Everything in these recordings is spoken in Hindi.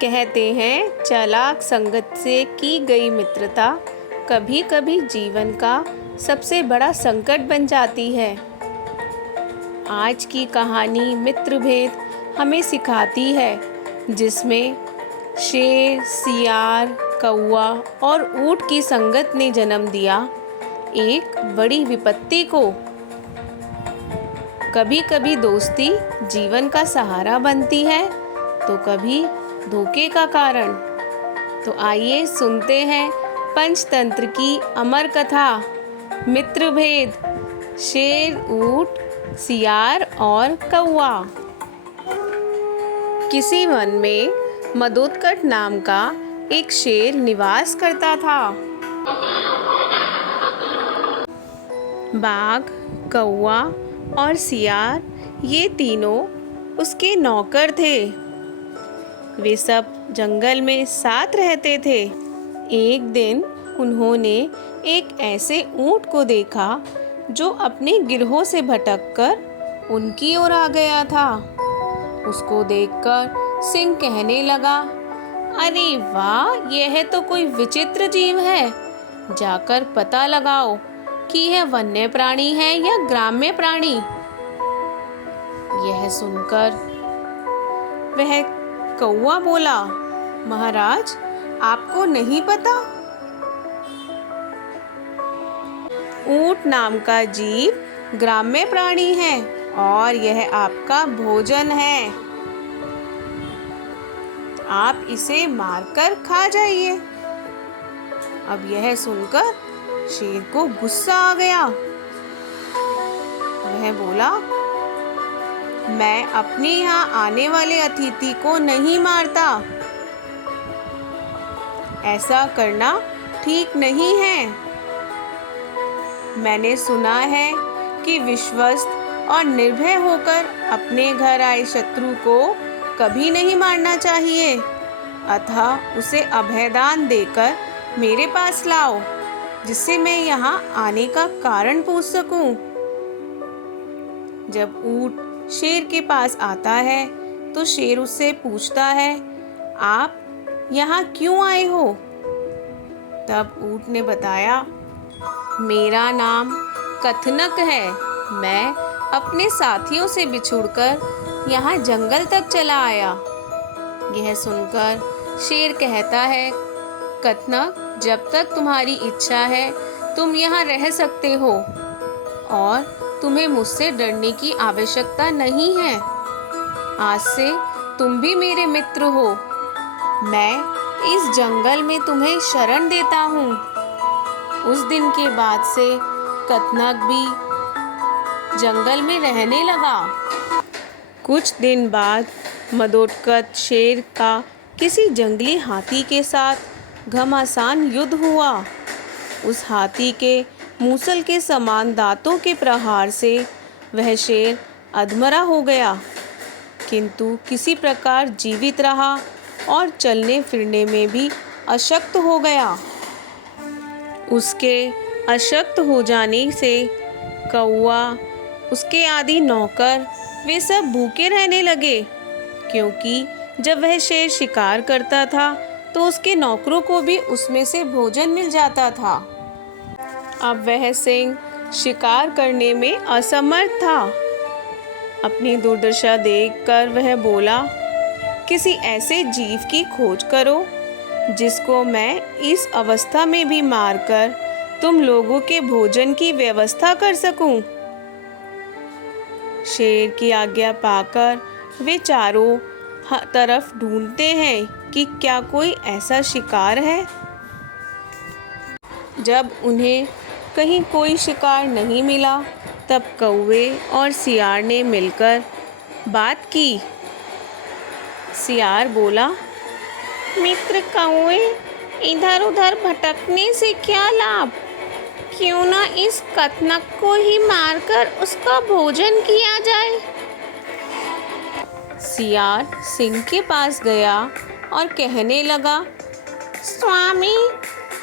कहते हैं चालाक संगत से की गई मित्रता कभी कभी जीवन का सबसे बड़ा संकट बन जाती है। आज की कहानी मित्रभेद हमें सिखाती है, जिसमें शेर, सियार, कौवा और ऊंट की संगत ने जन्म दिया एक बड़ी विपत्ति को। कभी कभी दोस्ती जीवन का सहारा बनती है तो कभी धोखे का कारण। तो आइए सुनते हैं पंचतंत्र की अमर कथा, मित्रभेद, शेर, ऊंट, सियार और कौवा। किसी वन में मदोत्कट नाम का एक शेर निवास करता था। बाघ, कौवा और सियार ये तीनों उसके नौकर थे। वे सब जंगल में साथ रहते थे। एक दिन उन्होंने एक ऐसे ऊंट को देखा जो अपने गिरहों से भटककर उनकी ओर आ गया था। उसको देखकर सिंह कहने लगा, अरे वाह, यह तो कोई विचित्र जीव है। जाकर पता लगाओ कि यह वन्य प्राणी है या ग्राम्य प्राणी। यह सुनकर वह कौवा बोला, महाराज, आपको नहीं पता? ऊंट नाम का जीव ग्राम्य प्राणी है और यह आपका भोजन है। आप इसे मारकर खा जाइए। अब यह सुनकर शेर को गुस्सा आ गया। वह बोला, मैं अपने यहाँ आने वाले अतिथि को नहीं मारता। ऐसा करना ठीक नहीं है। मैंने सुना है कि विश्वस्त और निर्भय होकर अपने घर आए शत्रु को कभी नहीं मारना चाहिए। अतः उसे अभयदान देकर मेरे पास लाओ, जिससे मैं यहाँ आने का कारण पूछ सकूं। जब ऊंट शेर के पास आता है तो शेर उससे पूछता है, आप यहाँ क्यों आए हो? तब ऊंट ने बताया, मेरा नाम कथनक है। मैं अपने साथियों से बिछुड़कर यहाँ जंगल तक चला आया। यह सुनकर शेर कहता है, कथनक, जब तक तुम्हारी इच्छा है तुम यहाँ रह सकते हो और तुम्हें मुझसे डरने की आवश्यकता नहीं है। आज से तुम भी मेरे मित्र हो। मैं इस जंगल में तुम्हें शरण देता हूँ। उस दिन के बाद से कथनक भी जंगल में रहने लगा। कुछ दिन बाद मदोत्कच शेर का किसी जंगली हाथी के साथ घमासान युद्ध हुआ। उस हाथी के मूसल के समान दांतों के प्रहार से वह शेर अधमरा हो गया, किंतु किसी प्रकार जीवित रहा और चलने फिरने में भी अशक्त हो गया। उसके अशक्त हो जाने से कौवा, उसके आदि नौकर, वे सब भूखे रहने लगे, क्योंकि जब वह शेर शिकार करता था तो उसके नौकरों को भी उसमें से भोजन मिल जाता था। अब वह सिंह शिकार करने में असमर्थ था। अपनी दुर्दशा देखकर वह बोला, किसी ऐसे जीव की खोज करो जिसको मैं इस अवस्था में भी मारकर तुम लोगों के भोजन की व्यवस्था कर सकूं। शेर की आज्ञा पाकर वे चारों तरफ ढूंढते हैं कि क्या कोई ऐसा शिकार है। जब उन्हें कहीं कोई शिकार नहीं मिला, तब कौवे और सियार ने मिलकर बात की। सियार बोला, मित्र कौवे, इधर उधर भटकने से क्या लाभ? क्यों ना इस कथनक को ही मारकर उसका भोजन किया जाए। सियार सिंह के पास गया और कहने लगा, स्वामी,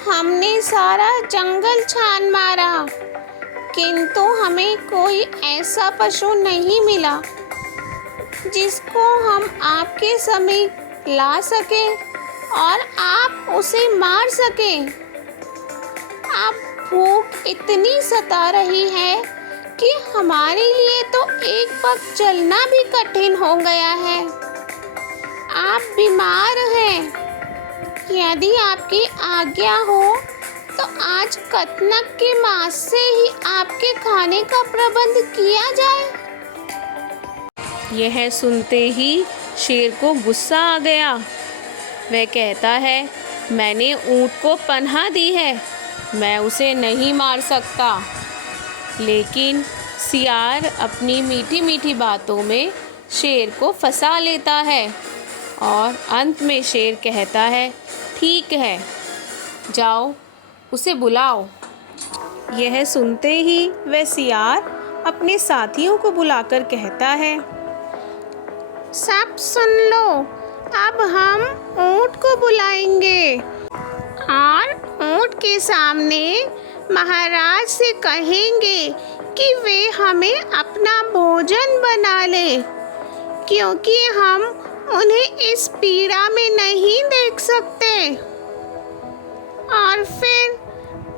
हमने सारा जंगल छान मारा, किंतु हमें कोई ऐसा पशु नहीं मिला जिसको हम आपके ला सकें और आप उसे मार सकें। अब भूख इतनी सता रही है कि हमारे लिए तो एक वक्त चलना भी कठिन हो गया है। आप बीमार हैं। यदि आपकी आज्ञा हो तो आज कतनक के मांस से ही आपके खाने का प्रबंध किया जाए। यह सुनते ही शेर को गुस्सा आ गया। वह कहता है, मैंने ऊँट को पनाह दी है, मैं उसे नहीं मार सकता। लेकिन सियार अपनी मीठी मीठी बातों में शेर को फंसा लेता है और अंत में शेर कहता है, ठीक है, जाओ उसे बुलाओ। यह सुनते ही वह सियार अपने साथियों को बुलाकर कहता है, सब सुन लो, अब हम ऊँट को बुलाएंगे और ऊँट के सामने महाराज से कहेंगे कि वे हमें अपना भोजन बना ले, क्योंकि हम उन्हें इस पीड़ा में नहीं देख सकते। और फिर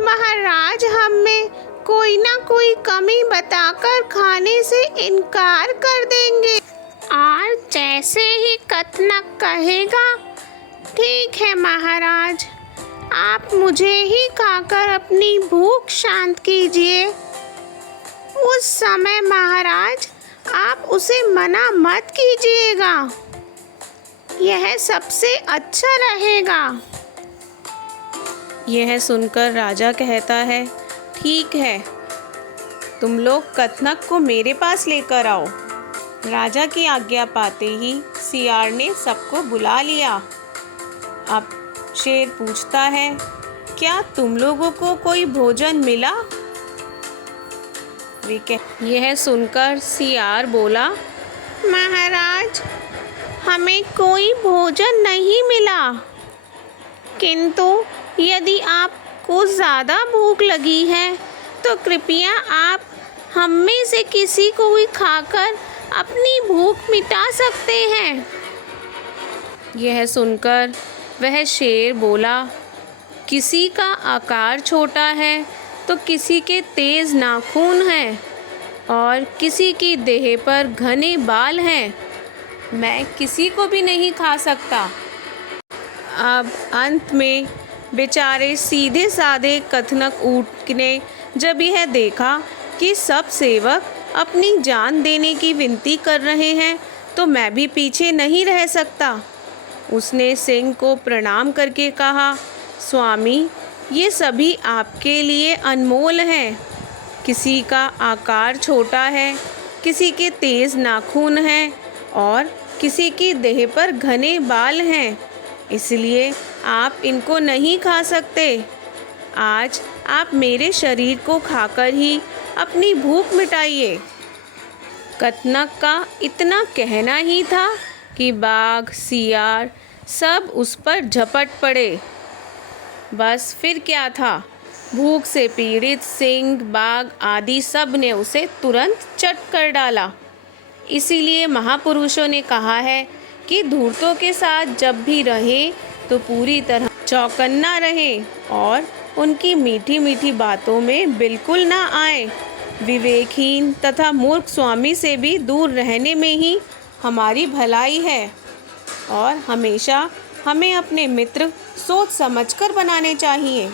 महाराज हमें कोई ना कोई कमी बताकर खाने से इनकार कर देंगे। और जैसे ही कतनक कहेगा, ठीक है महाराज, आप मुझे ही खाकर अपनी भूख शांत कीजिए, उस समय महाराज आप उसे मना मत कीजिएगा, यह सबसे अच्छा रहेगा। यह सुनकर राजा कहता है, ठीक है, तुम लोग कतनक को मेरे पास लेकर आओ। राजा की आज्ञा पाते ही सियार ने सबको बुला लिया। अब शेर पूछता है, क्या तुम लोगों को कोई भोजन मिला? यह सुनकर सियार बोला, महाराज, हमें कोई भोजन नहीं मिला, किंतु यदि आपको ज़्यादा भूख लगी है तो कृपया आप हम में से किसी को भी खाकर अपनी भूख मिटा सकते हैं। यह सुनकर वह शेर बोला, किसी का आकार छोटा है तो किसी के तेज़ नाखून हैं और किसी की देह पर घने बाल हैं, मैं किसी को भी नहीं खा सकता। अब अंत में बेचारे सीधे साधे कतनक ऊँट ने जब यह देखा कि सब सेवक अपनी जान देने की विनती कर रहे हैं तो मैं भी पीछे नहीं रह सकता। उसने सिंह को प्रणाम करके कहा, स्वामी, ये सभी आपके लिए अनमोल हैं। किसी का आकार छोटा है, किसी के तेज़ नाखून हैं और किसी की देह पर घने बाल हैं, इसलिए आप इनको नहीं खा सकते। आज आप मेरे शरीर को खाकर ही अपनी भूख मिटाइए। कतनक का इतना कहना ही था कि बाघ, सियार सब उस पर झपट पड़े। बस फिर क्या था, भूख से पीड़ित सिंह, बाघ आदि सब ने उसे तुरंत चट कर डाला। इसीलिए महापुरुषों ने कहा है कि धूर्तों के साथ जब भी रहें तो पूरी तरह चौकन्ना रहें और उनकी मीठी मीठी बातों में बिल्कुल ना आए। विवेकहीन तथा मूर्ख स्वामी से भी दूर रहने में ही हमारी भलाई है और हमेशा हमें अपने मित्र सोच समझकर बनाने चाहिए।